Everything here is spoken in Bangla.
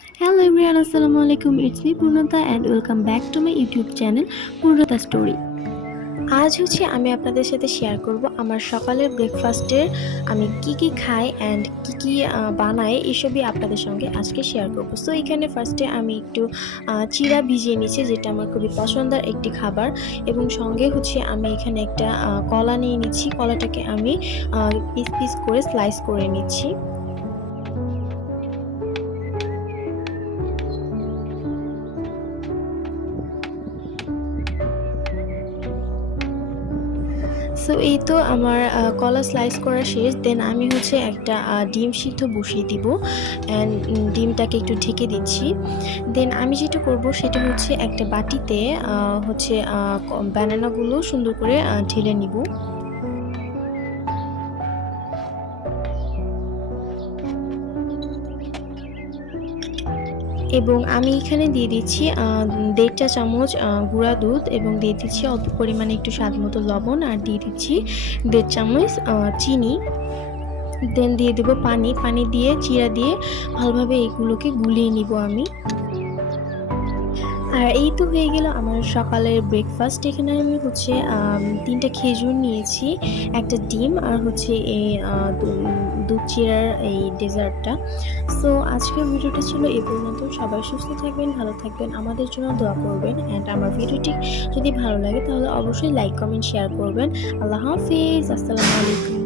Hello everyone, Assalamualaikum. It's me Purnata and welcome back to my YouTube channel Purnata Story. আজ আমি আপনাদের সাথে শেয়ার করব আমার সকালের ব্রেকফাস্টের আমি কি খাই অ্যান্ড কি বানাই এসবই আপনাদের সঙ্গে আজকে শেয়ার করব। সো এখানে ফার্স্টে আমি একটু চিড়া ভিজিয়ে নিয়েছি, যেটা আমার খুবই পছন্দের একটি খাবার, এবং সঙ্গে আমি এখানে একটা কলা নিয়ে নিচ্ছি। কলাটাকে আমি পিস পিস করে স্লাইস করে নিচ্ছি। সো এই তো আমার কলা স্লাইস করা শেষ। দেন আমি একটা ডিম সিদ্ধ বসিয়ে দিব অ্যান্ড ডিমটাকে একটু ঢেকে দিচ্ছি। দেন আমি যেটা করব সেটা একটা বাটিতে ব্যানানাগুলো সুন্দর করে ঢেলে নিব। এবং আমি এখানে দিয়ে দিচ্ছি 1.5 চা চামচ গুঁড়া দুধ, এবং দিয়ে দিচ্ছি অল্প পরিমাণে একটু স্বাদ মতো লবণ, আর দিয়ে দিচ্ছি 1.5 চামচ চিনি। দেন দিয়ে দেব পানি। পানি দিয়ে চিড়া দিয়ে ভালোভাবে এগুলোকে গুলিয়ে নিব আমি। আর এই তো হয়ে গেল আমার সকালের ব্রেকফাস্ট। এখানে আমি 3টা খেজুর নিয়েছি, একটা ডিম, আর এই দুধ চিড়ার এই ডেজার্টটা। সো আজকের ভিডিওটা ছিল এই পর্যন্ত। সবাই সুস্থ থাকবেন, ভালো থাকবেন, আমাদের জন্য দোয়া করবেন, অ্যান্ড আমার ভিডিওটি যদি ভালো লাগে তাহলে অবশ্যই লাইক, কমেন্ট, শেয়ার করবেন। আল্লাহ হাফিজ, আসসালামু আলাইকুম।